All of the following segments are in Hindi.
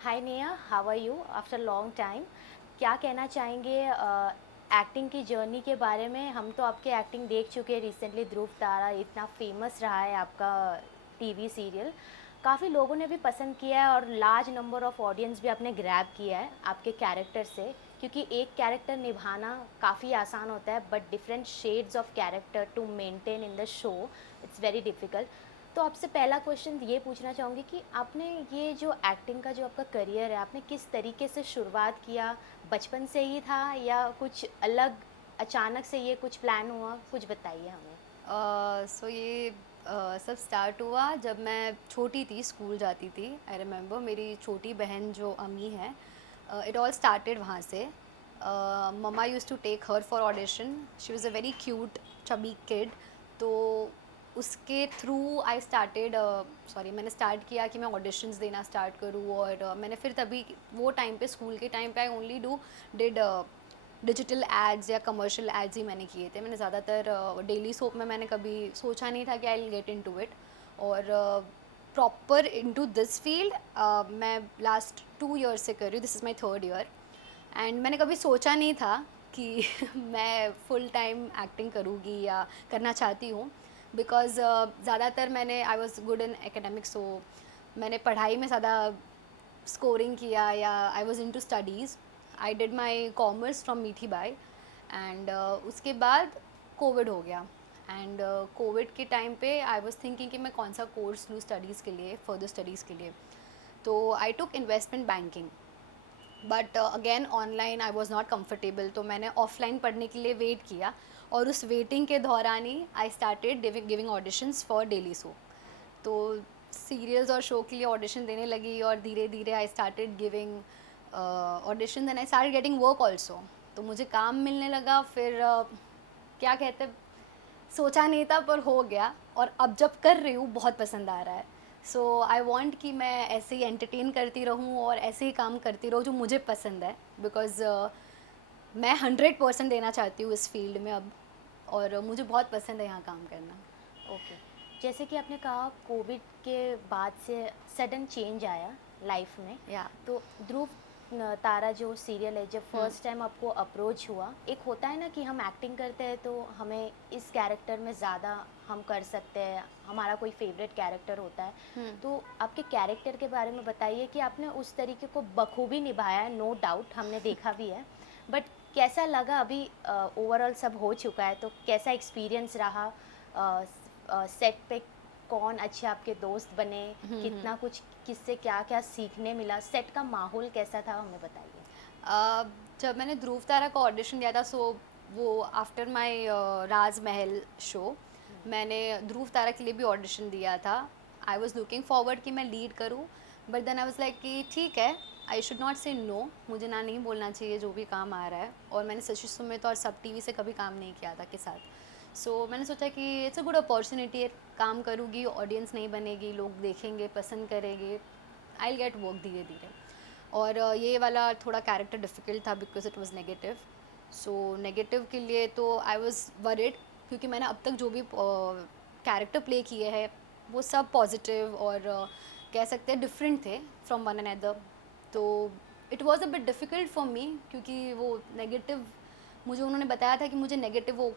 Hi Neha, how are you after long time. क्या कहना चाहेंगे एक्टिंग की जर्नी के बारे में? हम तो आपके एक्टिंग देख चुके हैं रिसेंटली, ध्रुव तारा इतना फेमस रहा है आपका टीवी सीरियल। काफ़ी लोगों ने भी पसंद किया है और लार्ज नंबर ऑफ ऑडियंस भी आपने ग्रैब किया है आपके कैरेक्टर से, क्योंकि एक कैरेक्टर निभाना काफ़ी आसान होता है but different shades of character to maintain in the show, it's very difficult. तो आपसे पहला क्वेश्चन ये पूछना चाहूँगी कि आपने ये जो एक्टिंग का जो आपका करियर है, आपने किस तरीके से शुरुआत किया? बचपन से ही था या कुछ अलग अचानक से ये कुछ प्लान हुआ? कुछ बताइए हमें। ये सब स्टार्ट हुआ जब मैं छोटी थी, स्कूल जाती थी। आई रिमेंबर मेरी छोटी बहन जो अम्मी है, इट ऑल स्टार्टेड वहाँ से। मम्मा use to take her for audition. She was a very cute chubby kid. तो उसके थ्रू आई स्टार्टेड, मैंने स्टार्ट किया कि मैं ऑडिशंस देना स्टार्ट करूँ। और मैंने फिर तभी वो टाइम पे, स्कूल के टाइम पे, I only did digital ads या कमर्शियल एड्स ही मैंने किए थे। मैंने ज़्यादातर डेली सोप में मैंने कभी सोचा नहीं था कि I will get into it. और प्रॉपर इनटू दिस फील्ड मैं लास्ट 2 ईयर्स से कर रही हूँ। This is my third year. And मैंने कभी सोचा नहीं था कि मैं फुल टाइम एक्टिंग करूँगी या करना चाहती हूँ। बिकॉज ज़्यादातर मैंने, I was good in academics, so मैंने पढ़ाई में ज़्यादा स्कोरिंग किया, या I was into studies. I did my commerce from Mithibai. And उसके बाद कोविड हो गया। एंड कोविड के टाइम पे आई वॉज थिंकिंग कि मैं कौन सा कोर्स लूँ स्टडीज़ के लिए, फर्दर स्टडीज़ के लिए। तो I took investment banking. But again online I was not comfortable, तो मैंने ऑफलाइन पढ़ने के लिए वेट किया। और उस वेटिंग के दौरान ही I started giving auditions for daily सो। तो सीरियल्स और शो के लिए ऑडिशन देने लगी, और धीरे धीरे आई started giving audition, and I started getting work also. तो मुझे काम मिलने लगा। फिर क्या कहते, सोचा नहीं था पर हो गया। और अब जब कर रही हूँ बहुत पसंद आ रहा है। सो आई वॉन्ट कि मैं ऐसे ही एंटरटेन करती रहूँ और ऐसे ही काम करती रहूँ जो मुझे पसंद है। बिकॉज़ मैं 100% देना चाहती हूँ इस फील्ड में अब। और मुझे बहुत पसंद है यहाँ काम करना। ओके। जैसे कि आपने कहा कोविड के बाद से सडन चेंज आया लाइफ में, या तो ध्रुव तारा जो सीरियल है, जब हम्म फर्स्ट टाइम आपको अप्रोच हुआ, एक होता है ना कि हम एक्टिंग करते हैं तो हमें इस कैरेक्टर में ज़्यादा हम कर सकते हैं, हमारा कोई फेवरेट कैरेक्टर होता है। हम्म तो आपके कैरेक्टर के बारे में बताइए कि आपने उस तरीके को बखूबी निभाया है, नो डाउट हमने देखा भी है। बट कैसा लगा? अभी ओवरऑल सब हो चुका है तो कैसा एक्सपीरियंस रहा? सेट पे कौन अच्छे आपके दोस्त बने? कितना कुछ, किससे क्या क्या सीखने मिला? सेट का माहौल कैसा था, हमें बताइए। अ, जब मैंने ध्रुव तारा का ऑडिशन दिया था, सो वो after my Raj Mahal show, मैंने ध्रुव तारा के लिए भी ऑडिशन दिया था। आई वॉज लुकिंग फॉरवर्ड कि मैं लीड करूँ। But then I was like कि ठीक है, I should not say no, मुझे ना नहीं बोलना चाहिए जो भी काम आ रहा है। और मैंने शशि सुमित और सब टीवी से कभी काम नहीं किया था के साथ। सो मैंने सोचा कि इट्स अ गुड अपॉर्चुनिटी है, काम करूँगी, ऑडियंस नहीं बनेगी, लोग देखेंगे, पसंद करेंगे, आई विल गेट वर्क धीरे धीरे। और ये वाला थोड़ा कैरेक्टर डिफ़िकल्ट था because it was negative. So negative के लिए तो आई वाज वरिड, क्योंकि मैंने अब तक जो भी कैरेक्टर प्ले किए हैं वो सब पॉजिटिव और कह सकते हैं डिफरेंट थे फ्रॉम वन अनदर। तो it was a bit difficult for me, क्योंकि वो नेगेटिव, मुझे उन्होंने बताया था कि मुझे नेगेटिव वो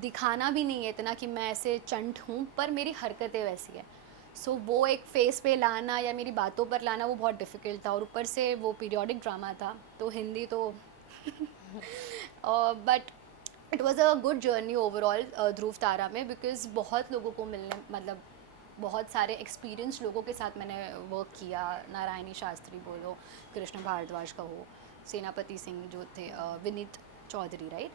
दिखाना भी नहीं है इतना कि मैं ऐसे चंट हूँ, पर मेरी हरकतें वैसी है। सो वो एक फेस पे लाना या मेरी बातों पर लाना वो बहुत डिफ़िकल्ट था। और ऊपर से वो पीरियोडिक ड्रामा था तो हिंदी तो but it was a good journey overall Dhruv Tara में, बिकॉज बहुत लोगों को मिलने, मतलब बहुत सारे एक्सपीरियंस लोगों के साथ मैंने वर्क किया। नारायणी शास्त्री बोलो, कृष्ण भारद्वाज का हो, सेनापति सिंह जो थे, विनीत चौधरी, राइट।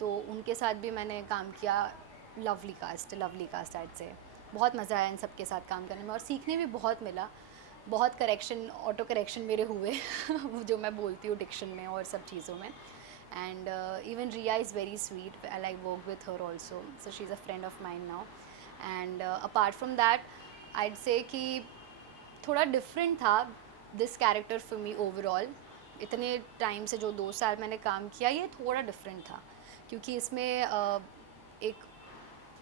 तो उनके साथ भी मैंने काम किया। लवली कास्ट ऐड से बहुत मज़ा आया इन सब के साथ काम करने में, और सीखने भी बहुत मिला। बहुत करेक्शन, ऑटो करेक्शन मेरे हुए वो जो मैं बोलती हूँ डिक्शन में और सब चीज़ों में। And even Riya is very sweet, I like work with her also, so she is a friend of mind now. And apart from that I'd say कि थोड़ा डिफरेंट था this character for me overall. इतने टाइम से जो 2 साल मैंने काम किया, ये थोड़ा डिफरेंट था, क्योंकि इसमें एक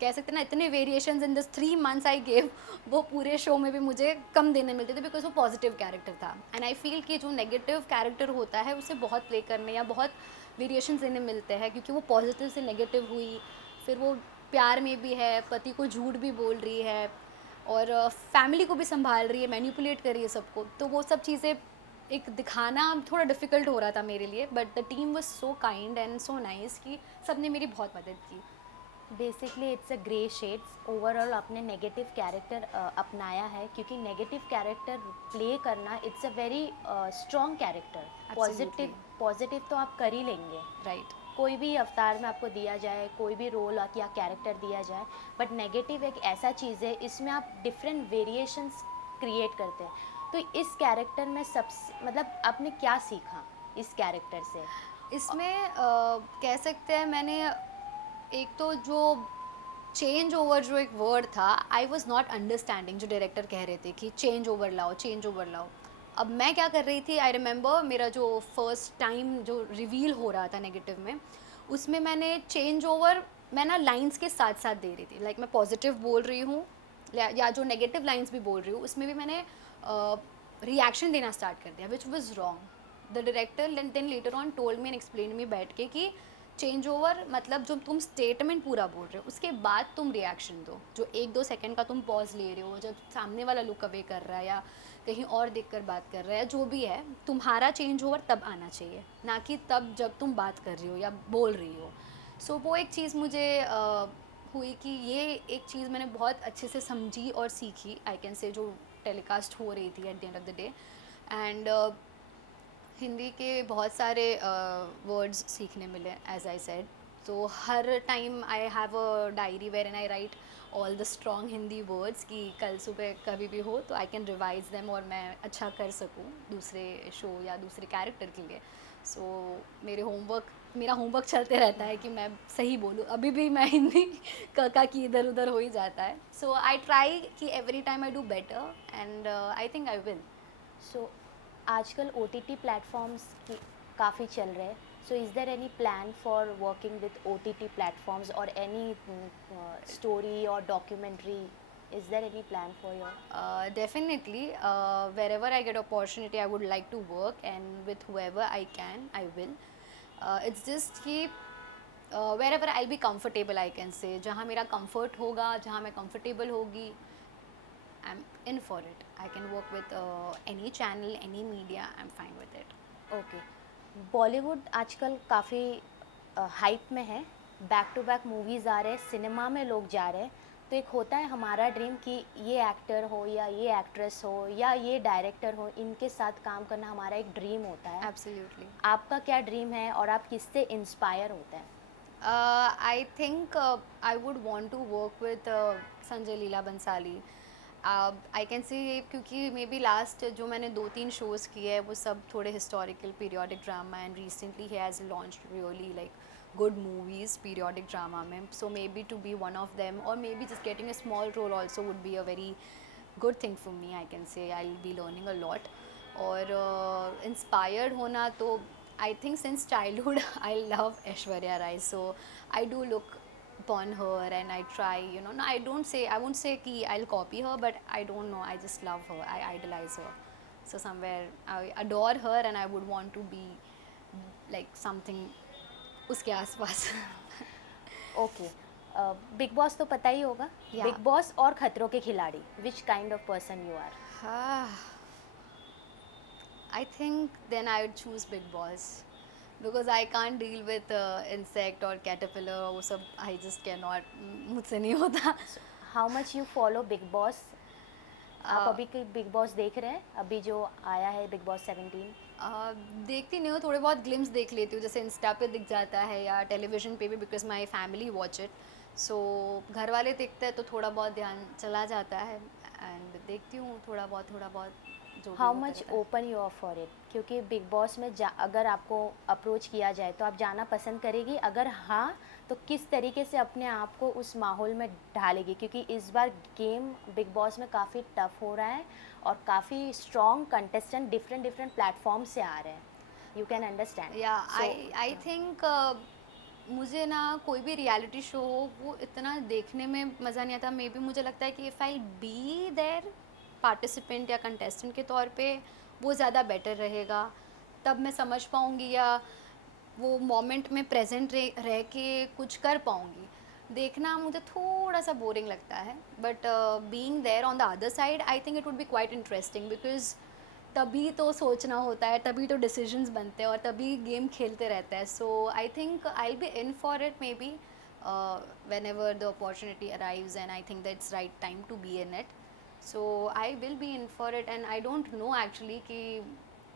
कह सकते हैं ना, इतने variations in this 3 months I gave, वो पूरे शो में भी मुझे कम देने मिलते थे, बिकॉज वो पॉजिटिव कैरेक्टर था। एंड आई फील कि जो नेगेटिव कैरेक्टर होता है उसे बहुत प्ले करने या बहुत वेरिएशंस देने मिलते हैं, क्योंकि वो पॉजिटिव से नेगेटिव हुई, फिर वो प्यार में भी है, पति को झूठ भी बोल रही है, और फैमिली को भी संभाल रही है, मैनिपुलेट कर रही है सबको, तो वो सब चीज़ें एक दिखाना थोड़ा डिफ़िकल्ट हो रहा था मेरे लिए। But the team was so kind and so nice कि सबने मेरी बहुत मदद की। Basically it's a grey shades. Overall आपने नेगेटिव कैरेक्टर अपनाया है, क्योंकि नेगेटिव कैरेक्टर प्ले करना it's a very strong character. Absolutely. Positive तो आप कर ही लेंगे, राइट। कोई भी अवतार में आपको दिया जाए, कोई भी रोल या कैरेक्टर दिया जाए, बट नेगेटिव एक ऐसा चीज़ है, इसमें आप डिफरेंट वेरिएशंस क्रिएट करते हैं। तो इस कैरेक्टर में सबसे मतलब आपने क्या सीखा इस कैरेक्टर से? इसमें कह सकते हैं मैंने एक तो जो चेंज ओवर जो एक वर्ड था, आई वॉज नॉट अंडरस्टैंडिंग, जो डायरेक्टर कह रहे थे कि चेंज ओवर लाओ, चेंज ओवर लाओ। अब मैं क्या कर रही थी, आई रिमेंबर मेरा जो फर्स्ट टाइम जो रिवील हो रहा था नेगेटिव में, उसमें मैंने चेंज ओवर, मैं ना लाइंस के साथ साथ दे रही थी, लाइक मैं पॉजिटिव बोल रही हूँ या जो नेगेटिव लाइंस भी बोल रही हूँ, उसमें भी मैंने रिएक्शन देना स्टार्ट कर दिया, which was wrong. The director then later on told me and explain me बैठ के कि चेंज ओवर मतलब जो तुम स्टेटमेंट पूरा बोल रहे हो उसके बाद तुम रिएक्शन दो, जो 1-2 सेकंड का तुम पॉज ले रहे हो, जब सामने वाला लुक अवे कर रहा है या कहीं और देखकर बात कर रहा है, जो भी है, तुम्हारा चेंज ओवर तब आना चाहिए, ना कि तब जब तुम बात कर रही हो या बोल रही हो। सो वो एक चीज़ मुझे हुई कि ये एक चीज़ मैंने बहुत अच्छे से समझी और सीखी, आई कैन से, जो टेलीकास्ट हो रही थी at the end of the day. And Hindi के बहुत सारे वर्ड्स सीखने मिले, एज आई सेड। तो हर time I have a diary where and I write all the strong Hindi words कि कल सुबह कभी भी हो तो आई कैन रिवाइज देम और मैं अच्छा कर सकूँ दूसरे शो या दूसरे कैरेक्टर के लिए। सो मेरा होमवर्क चलते रहता है कि मैं सही बोलूँ, अभी भी मैं हिंदी का की इधर उधर हो ही जाता है। सो आई ट्राई कि every time I do better and I think I will. So आजकल OTT प्लेटफॉर्म्स की काफ़ी चल रहे हैं। So is there any plan for working with OTT platforms or any story or documentary? Is there any plan for your? Definitely, wherever I get opportunity, I would like to work, and with whoever I can, I will. It's just कि wherever I'll be comfortable, I can say, जहाँ मेरा comfort होगा, जहाँ मैं comfortable होगी, I'm in for it. I can work with any channel, any media. I'm fine with it. Okay. Bollywood आजकल काफ़ी हाइप में है, बैक टू बैक मूवीज़ आ रहे हैं, सिनेमा में लोग जा रहे हैं। तो एक होता है हमारा ड्रीम कि ये एक्टर हो या ये एक्ट्रेस हो या ये डायरेक्टर हो, इनके साथ काम करना हमारा एक ड्रीम होता है। Absolutely. आपका क्या ड्रीम है और आप किससे इंस्पायर होते हैं? I think I would want to work with Sanjay Leela Bhansali. I can say, क्योंकि मे बी लास्ट जो मैंने 2-3 शोज़ किए हैं वो सब थोड़े historical periodic drama, and recently ही has launched really like good movies periodic drama में। So may be to be one of them, or may be just getting a small role also would be a very good thing for me. I can say I will be learning a lot. और इंस्पायर्ड होना तो I think since childhood I love Aishwarya Rai, so I do look upon her and I try, no, I won't say ki I'll copy her, but I don't know, I just love her, I idolize her. So somewhere I adore her and I would want to be like something uske आस पास। ओके। बिग बॉस तो पता ही होगा। Yeah. बिग बॉस और Khatron Ke Khiladi, which kind of person you are? I think then I would choose Big Boss because I can't deal with insect or caterpillar और वो सब, I just cannot, मुझसे नहीं होता। How much you follow big boss? आप अभी के बिग बॉस देख रहे हैं, अभी जो आया है बिग बॉस 17? देखती नहीं हूँ, थोड़े बहुत ग्लिम्स देख लेती हूँ, जैसे इंस्टा पे दिख जाता है या टेलीविज़न पे भी, because my family watch it. So घर वाले देखते हैं तो थोड़ा बहुत ध्यान चला जाता है, एंड देखती हूँ थोड़ा बहुत जो भी हाउ होता मच रहता है। Open you are for it? क्योंकि बिग बॉस में अगर आपको अप्रोच किया जाए तो आप जाना पसंद करेगी? अगर हाँ, तो किस तरीके से अपने आप को उस माहौल में ढालेगी? क्योंकि इस बार गेम बिग बॉस में काफ़ी टफ हो रहा है और काफ़ी स्ट्रॉन्ग कंटेस्टेंट डिफरेंट प्लेटफॉर्म से आ रहे हैं। You can understand. या आई थिंक मुझे ना कोई भी रियलिटी शो हो वो इतना देखने में मज़ा नहीं आता। मे बी मुझे लगता है कि if I be there participant या कंटेस्टेंट के तौर पे वो ज़्यादा बेटर रहेगा। तब मैं समझ पाऊँगी या वो मोमेंट में प्रेजेंट रह के कुछ कर पाऊँगी। देखना मुझे थोड़ा सा बोरिंग लगता है, but being there on the other side I think it would be quite interesting, because तभी तो सोचना होता है, तभी तो डिसीजंस बनते हैं और तभी गेम खेलते रहते हैं। So I think I be in for it may be whenever the opportunity arrives and I think that's right time to be in it. So I will be in for it and I don't know actually कि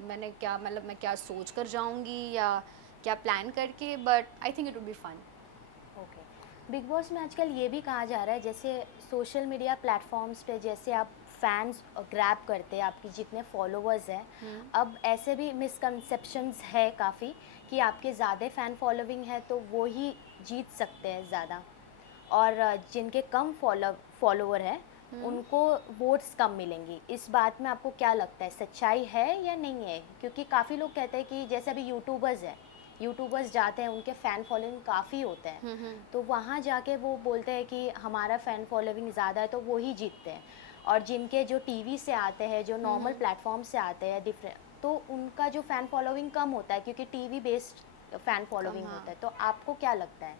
मैंने क्या, मतलब मैं क्या सोच कर जाऊँगी या क्या प्लान करके, but I think it would be fun. Okay. Bigg Boss में आजकल ये भी कहा जा रहा है, जैसे सोशल मीडिया प्लेटफॉर्म्स पे जैसे आप फैंस ग्रैब करते हैं, आपकी जितने फॉलोअर्स हैं, अब ऐसे भी मिसकंसेप्शंस है काफ़ी कि आपके ज़्यादा फ़ैन फॉलोइंग है तो वो ही जीत सकते हैं ज़्यादा, और जिनके कम फॉलोअर हैं उनको वोट्स कम मिलेंगी। इस बात में आपको क्या लगता है, सच्चाई है या नहीं है? क्योंकि काफ़ी लोग कहते हैं कि जैसे अभी यूट्यूबर्स हैं, यूट्यूबर्स जाते हैं, उनके फ़ैन फॉलोइंग काफ़ी होते हैं, तो वहाँ जाके वो बोलते हैं कि हमारा फ़ैन फॉलोइंग ज़्यादा है तो वो ही जीतते हैं, और जिनके जो टीवी से आते हैं, जो नॉर्मल प्लेटफॉर्म से आते हैं डिफरेंट, तो उनका जो फ़ैन फॉलोइंग कम होता है क्योंकि टीवी बेस्ड फ़ैन फॉलोइंग हाँ, होता है। तो आपको क्या लगता है?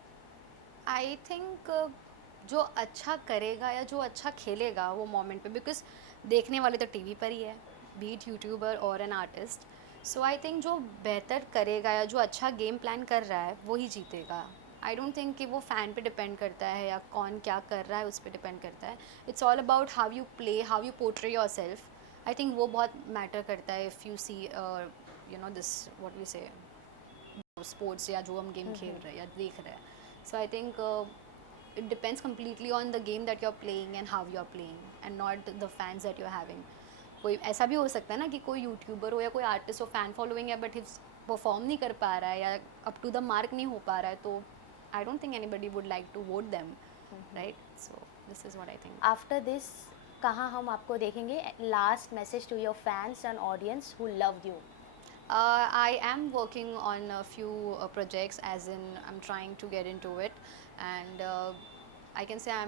आई थिंक जो अच्छा करेगा या जो अच्छा खेलेगा वो मोमेंट पे, बिकॉज देखने वाले तो टीवी पर ही है, बीट यूट्यूबर और an artist. So I think जो बेहतर करेगा या जो अच्छा गेम प्लान कर रहा है वो ही जीतेगा। आई डोंट थिंक कि वो फ़ैन पे डिपेंड करता है या कौन क्या कर रहा है उस पर डिपेंड करता है। It's all about how you play, how you portray yourself. I think वो बहुत मैटर करता है। If you see you know this what we say sports या जो हम गेम खेल रहे हैं या देख रहे हैं। So I think it depends completely on the game that you're playing and how you're playing and not the fans that you're having. कोई ऐसा भी हो सकता है ना कि कोई यूट्यूबर हो या कोई आर्टिस्ट हो, फैन फॉलोइंग है बट हिज परफॉर्म नहीं कर पा रहा है या अप टू द मार्क नहीं हो पा रहा है, तो I don't think anybody would like to vote them, right? So this is what I think. After this कहाँ हम आपको देखेंगे? Last message to your fans and audience who loved you. I am working on a few projects, as in I'm trying to get into it, and I can say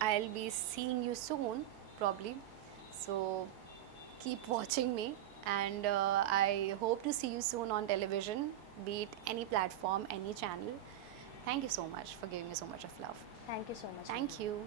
I'll be seeing you soon, probably. So keep watching me, and I hope to see you soon on television, be it any platform, any channel. Thank you so much for giving me so much of love. Thank you so much. Thank you.